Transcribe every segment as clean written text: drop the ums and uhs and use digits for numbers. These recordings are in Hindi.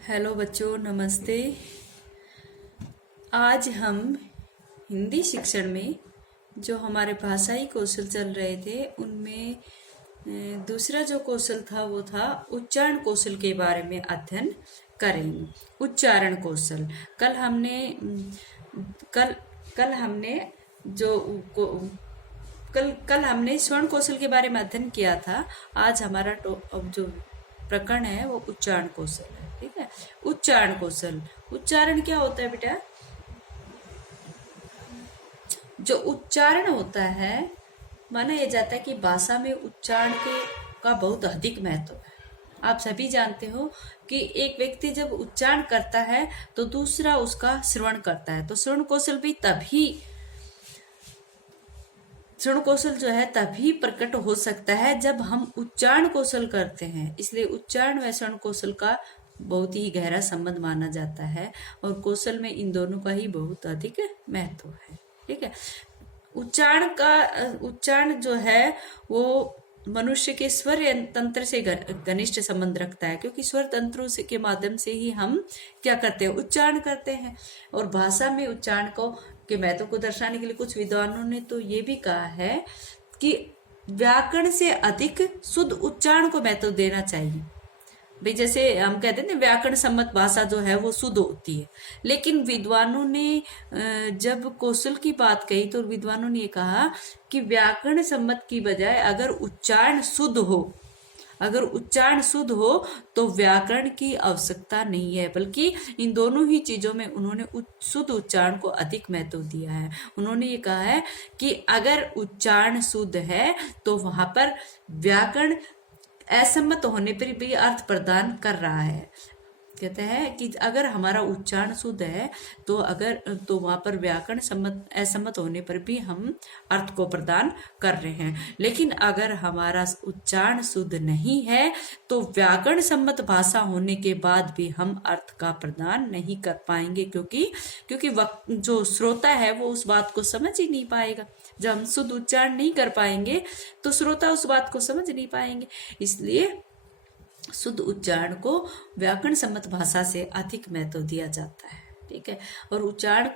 हेलो बच्चों, नमस्ते। आज हम हिंदी शिक्षण में जो हमारे भाषाई कौशल चल रहे थे उनमें दूसरा जो कौशल था वो था उच्चारण कौशल के बारे में अध्ययन करेंगे। उच्चारण कौशल कल हमने कल कल हमने जो कल कल हमने स्वर्ण कौशल के बारे में अध्ययन किया था। आज हमारा अब जो प्रकरण है वो उच्चारण कौशल है। ठीक है, उच्चारण कौशल। उच्चारण क्या होता है बेटा? जो उच्चारण होता है, माना यह जाता है कि भाषा में उच्चारण का बहुत अधिक महत्व है। आप सभी जानते हो कि एक व्यक्ति जब उच्चारण करता है तो दूसरा उसका श्रवण करता है, तो श्रवण कौशल जो है तभी प्रकट हो सकता है जब हम उच्चारण कौशल करते हैं। इसलिए उच्चारण व श्रवण कौशल का बहुत ही गहरा संबंध माना जाता है और कौशल में इन दोनों का ही बहुत अधिक महत्व है। ठीक है, उच्चारण जो है वो मनुष्य के स्वर तंत्र से घनिष्ठ संबंध रखता है, क्योंकि स्वर तंत्रों के माध्यम से ही हम क्या करते हैं, उच्चारण करते हैं। और भाषा में उच्चारण के महत्व को दर्शाने के लिए कुछ विद्वानों ने तो ये भी कहा है कि व्याकरण से अधिक शुद्ध उच्चारण को महत्व देना चाहिए। भाई जैसे हम कहते हैं ना, व्याकरण सम्मत भाषा जो है वो शुद्ध होती है, लेकिन विद्वानों ने जब कौशल की बात कही तो विद्वानों ने ये कहा कि व्याकरण सम्मत की बजाय अगर उच्चारण शुद्ध हो तो व्याकरण की आवश्यकता नहीं है, बल्कि इन दोनों ही चीजों में उन्होंने शुद्ध उच्चारण को अधिक महत्व दिया है। उन्होंने ये कहा है कि अगर उच्चारण शुद्ध है तो वहां पर व्याकरण असम्मत होने पर भी अर्थ प्रदान कर रहा है। कहते हैं कि अगर हमारा उच्चारण शुद्ध है तो वहां पर व्याकरण असम्मत होने पर भी हम अर्थ को प्रदान कर रहे हैं। लेकिन अगर हमारा उच्चारण शुद्ध नहीं है तो व्याकरण सम्मत भाषा होने के बाद भी हम अर्थ का प्रदान नहीं कर पाएंगे, क्योंकि जो श्रोता है वो उस बात को समझ ही नहीं पाएगा। जब हम शुद्ध उच्चारण नहीं कर पाएंगे तो श्रोता उस बात को समझ नहीं पाएंगे। इसलिए शुद्ध उच्चारण को व्याकरण सम्मत भाषा से अधिक महत्व दिया जाता है। ठीक है, और उच्चारण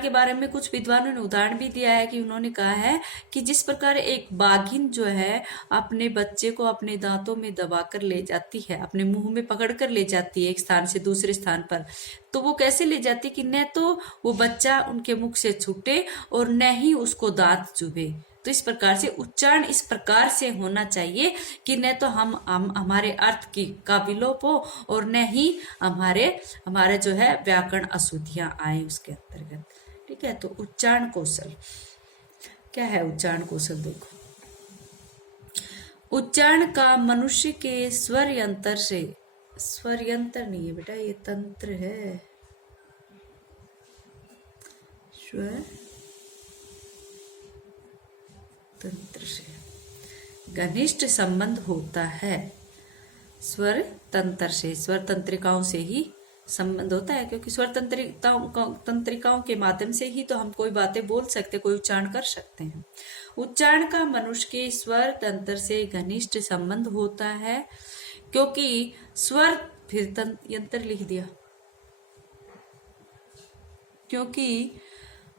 के बारे में कुछ विद्वानों ने उदाहरण भी दिया है कि उन्होंने कहा है कि जिस प्रकार एक बाघिन जो है अपने बच्चे को अपने दांतों में दबाकर ले जाती है, अपने मुंह में पकड़ कर ले जाती है एक स्थान से दूसरे स्थान पर, तो वो कैसे ले जाती है कि न तो वो बच्चा उनके मुख से छूटे और न ही उसको दांत चुभे। तो इस प्रकार से उच्चारण इस प्रकार से होना चाहिए कि न तो हम हमारे अर्थ का विलोप हो और न ही हमारे जो है व्याकरण अशुद्धियां आए उसके अंतर्गत। ठीक है, तो उच्चारण कौशल क्या है? उच्चारण कौशल देखो, उच्चारण का मनुष्य के स्वर यंत्र नहीं है बेटा, ये तंत्र है। स्वर तंत्र से घनिष्ठ संबंध होता है। स्वर तंत्र से, स्वर तंत्रिकाओं से ही संबंध होता है, क्योंकि स्वर तंत्रिकाओं के माध्यम से ही तो हम कोई बातें बोल सकते, कोई उच्चारण कर सकते हैं। उच्चारण का मनुष्य के स्वर तंत्र से घनिष्ठ संबंध होता है, क्योंकि स्वर फिर यंत्र लिख दिया, क्योंकि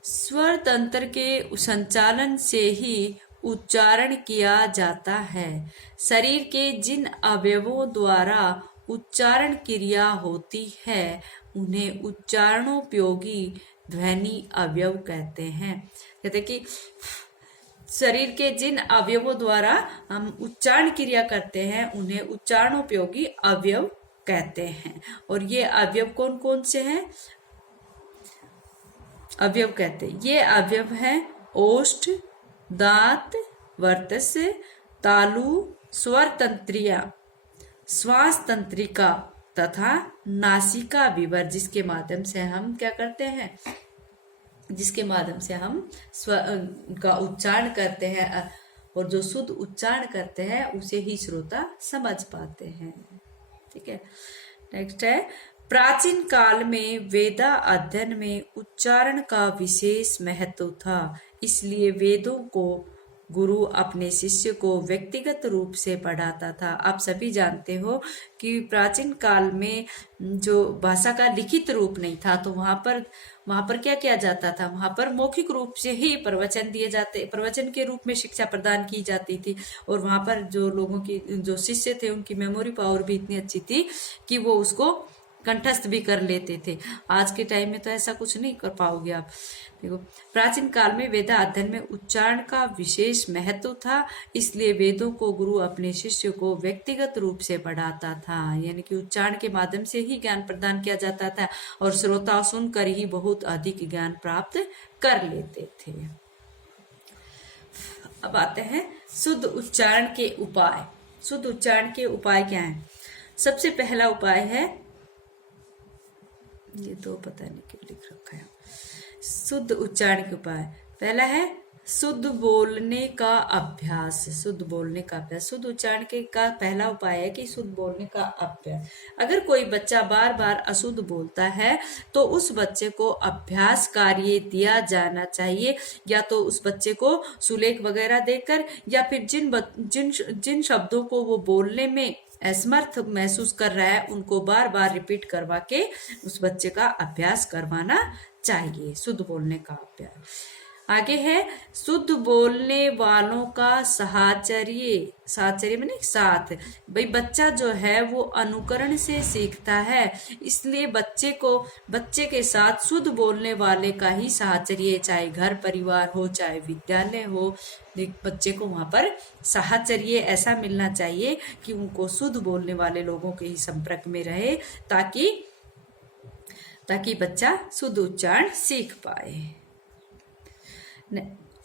स्वर तंत्र के संचालन से ही उच्चारण किया जाता है। शरीर के जिन अवयवों द्वारा उच्चारण क्रिया होती है उन्हें उच्चारणोपयोगी ध्वनि अवयव कहते हैं। कहते कि शरीर के जिन अवयवों द्वारा हम उच्चारण क्रिया करते हैं उन्हें उच्चारणोपयोगी अवयव कहते हैं। और ये अवयव कौन कौन से हैं? अवयव कहते हैं, ये अवयव हैं ओष्ठ, दांत, वर्चस्व, तालु, स्वर तंत्रिया, श्वास तंत्रिका तथा नासिका विवर, जिसके माध्यम से हम क्या करते हैं, जिसके माध्यम से हम का उच्चारण करते हैं और जो शुद्ध उच्चारण करते हैं उसे ही श्रोता समझ पाते हैं। ठीक है, नेक्स्ट है, प्राचीन काल में वेदा अध्ययन में उच्चारण का विशेष महत्व था, इसलिए वेदों को गुरु अपने शिष्य को व्यक्तिगत रूप से पढ़ाता था। आप सभी जानते हो कि प्राचीन काल में जो भाषा का लिखित रूप नहीं था, तो वहां पर क्या किया जाता था, वहां पर मौखिक रूप से ही प्रवचन दिए जाते, प्रवचन के रूप में शिक्षा प्रदान की जाती थी। और वहां पर जो लोगों की, जो शिष्य थे, उनकी मेमोरी पावर भी इतनी अच्छी थी कि वो उसको कंठस्थ भी कर लेते थे। आज के टाइम में तो ऐसा कुछ नहीं कर पाओगे आप। देखो, प्राचीन काल में वेदा अध्ययन में उच्चारण का विशेष महत्व था, इसलिए वेदों को गुरु अपने शिष्य को व्यक्तिगत रूप से पढ़ाता था। यानी कि उच्चारण के माध्यम से ही ज्ञान प्रदान किया जाता था और श्रोता सुनकर ही बहुत अधिक ज्ञान प्राप्त कर लेते थे। अब आते हैं शुद्ध उच्चारण के उपाय। शुद्ध उच्चारण के उपाय क्या हैं? सबसे पहला उपाय है, ये तो पता नहीं क्यों लिख रखा है, शुद्ध उच्चारण के उपाय। पहला है शुद्ध बोलने का अभ्यास। शुद्ध बोलने का अभ्यास, शुद्ध उच्चारण के का पहला उपाय है कि शुद्ध बोलने का अभ्यास। अगर कोई बच्चा बार बार अशुद्ध बोलता है तो उस बच्चे को अभ्यास कार्य दिया जाना चाहिए, या तो उस बच्चे को सुलेख वगैरह देकर, या फिर जिन शब्दों को वो बोलने में असमर्थ महसूस कर रहा है उनको बार बार रिपीट करवा के उस बच्चे का अभ्यास करवाना चाहिए, शुद्ध बोलने का अभ्यास। आगे है शुद्ध बोलने वालों का साहचर्य। साहचर्य माने साथ। भाई बच्चा जो है वो अनुकरण से सीखता है, इसलिए बच्चे के साथ शुद्ध बोलने वाले का ही साहचर्य, चाहे घर परिवार हो चाहे विद्यालय हो, बच्चे को वहां पर साहचर्य ऐसा मिलना चाहिए कि उनको शुद्ध बोलने वाले लोगों के ही संपर्क में रहे, ताकि बच्चा शुद्ध उच्चारण सीख पाए।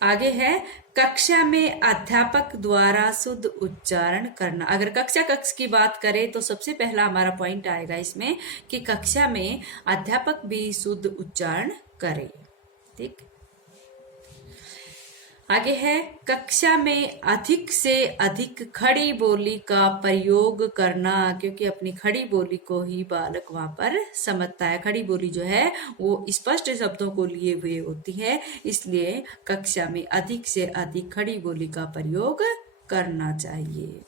आगे है कक्षा में अध्यापक द्वारा शुद्ध उच्चारण करना। अगर कक्षा की बात करें तो सबसे पहला हमारा पॉइंट आएगा इसमें कि कक्षा में अध्यापक भी शुद्ध उच्चारण करे। ठीक, आगे है कक्षा में अधिक से अधिक खड़ी बोली का प्रयोग करना, क्योंकि अपनी खड़ी बोली को ही बालक वहां पर समझता है। खड़ी बोली जो है वो स्पष्ट शब्दों को लिए हुए होती है, इसलिए कक्षा में अधिक से अधिक खड़ी बोली का प्रयोग करना चाहिए।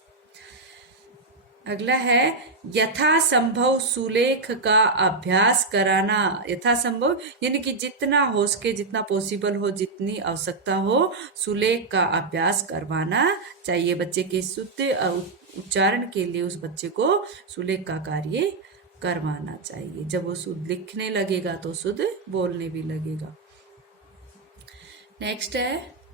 अगला है यथासंभव सुलेख का अभ्यास कराना। यथासंभव यानी कि जितना हो सके, जितना पॉसिबल हो, जितनी आवश्यकता हो, सुलेख का अभ्यास करवाना चाहिए। बच्चे के शुद्ध उच्चारण के लिए उस बच्चे को सुलेख का कार्य करवाना चाहिए। जब वो शुद्ध लिखने लगेगा तो शुद्ध बोलने भी लगेगा। नेक्स्ट है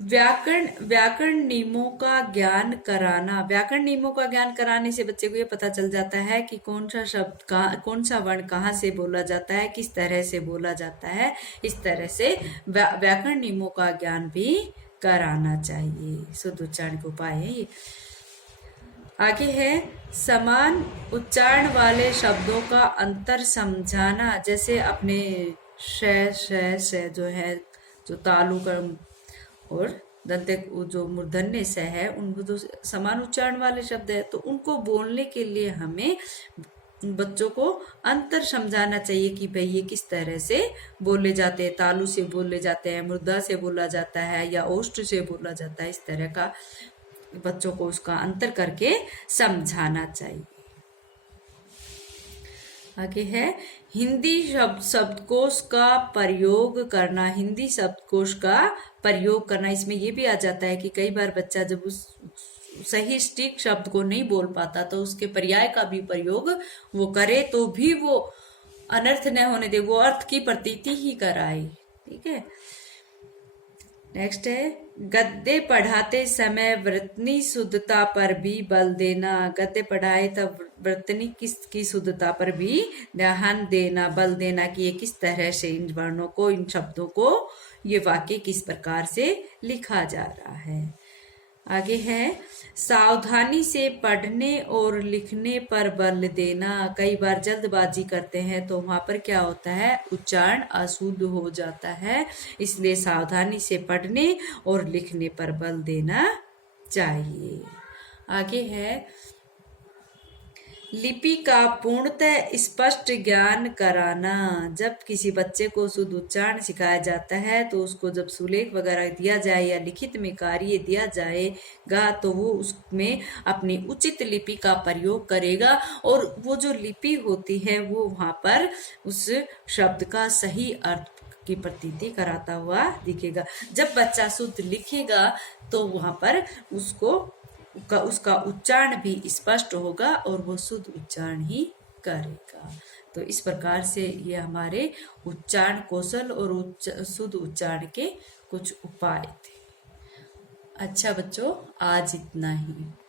व्याकरण नियमों का ज्ञान कराना। व्याकरण नियमों का ज्ञान कराने से बच्चे को ये पता चल जाता है कि कौन सा शब्द कौन सा वर्ण कहाँ से बोला जाता है, किस तरह से बोला जाता है। इस तरह से व्याकरण नियमों का ज्ञान भी कराना चाहिए। शुद्ध उच्चारण के उपाय है ये। आगे है समान उच्चारण वाले शब्दों का अंतर समझाना। जैसे अपने श जो है, जो तालु का और दंते जो मूर्धन्य स है, उनको जो समान उच्चारण वाले शब्द है, तो उनको बोलने के लिए हमें बच्चों को अंतर समझाना चाहिए कि भाई ये किस तरह से बोले जाते हैं। तालु से बोले जाते हैं, मुर्दा से बोला जाता है, या ओष्ठ से बोला जाता है। इस तरह का बच्चों को उसका अंतर करके समझाना चाहिए। आगे है हिंदी शब्दकोश का प्रयोग करना। हिंदी शब्दकोश का प्रयोग करना, इसमें ये भी आ जाता है कि कई बार बच्चा जब उस सही सटीक शब्द को नहीं बोल पाता तो उसके पर्याय का भी प्रयोग वो करे, तो भी वो अनर्थ न होने दे, वो अर्थ की प्रतीति ही कराए। ठीक है। नेक्स्ट है गद्य पढ़ाते समय वृत्तनी शुद्धता पर भी बल देना। गद्य पढ़ाए तब वृत्तनी की शुद्धता पर भी ध्यान देना, बल देना कि ये किस तरह से इन वर्णों को, इन शब्दों को, ये वाक्य किस प्रकार से लिखा जा रहा है। आगे है सावधानी से पढ़ने और लिखने पर बल देना। कई बार जल्दबाजी करते हैं तो वहां पर क्या होता है, उच्चारण अशुद्ध हो जाता है, इसलिए सावधानी से पढ़ने और लिखने पर बल देना चाहिए। आगे है लिपि का पूर्णतः स्पष्ट ज्ञान कराना। जब किसी बच्चे को शुद्ध उच्चारण सिखाया जाता है तो उसको जब सुलेख वगैरह दिया जाए या लिखित में कार्य दिया जाएगा तो वो उसमें अपनी उचित लिपि का प्रयोग करेगा और वो जो लिपि होती है वो वहां पर उस शब्द का सही अर्थ की प्रतीति कराता हुआ दिखेगा। जब बच्चा शुद्ध लिखेगा तो वहां पर उसका उच्चारण भी स्पष्ट होगा और वो शुद्ध उच्चारण ही करेगा। तो इस प्रकार से ये हमारे उच्चारण कौशल और शुद्ध उच्चारण के कुछ उपाय थे। अच्छा बच्चों, आज इतना ही।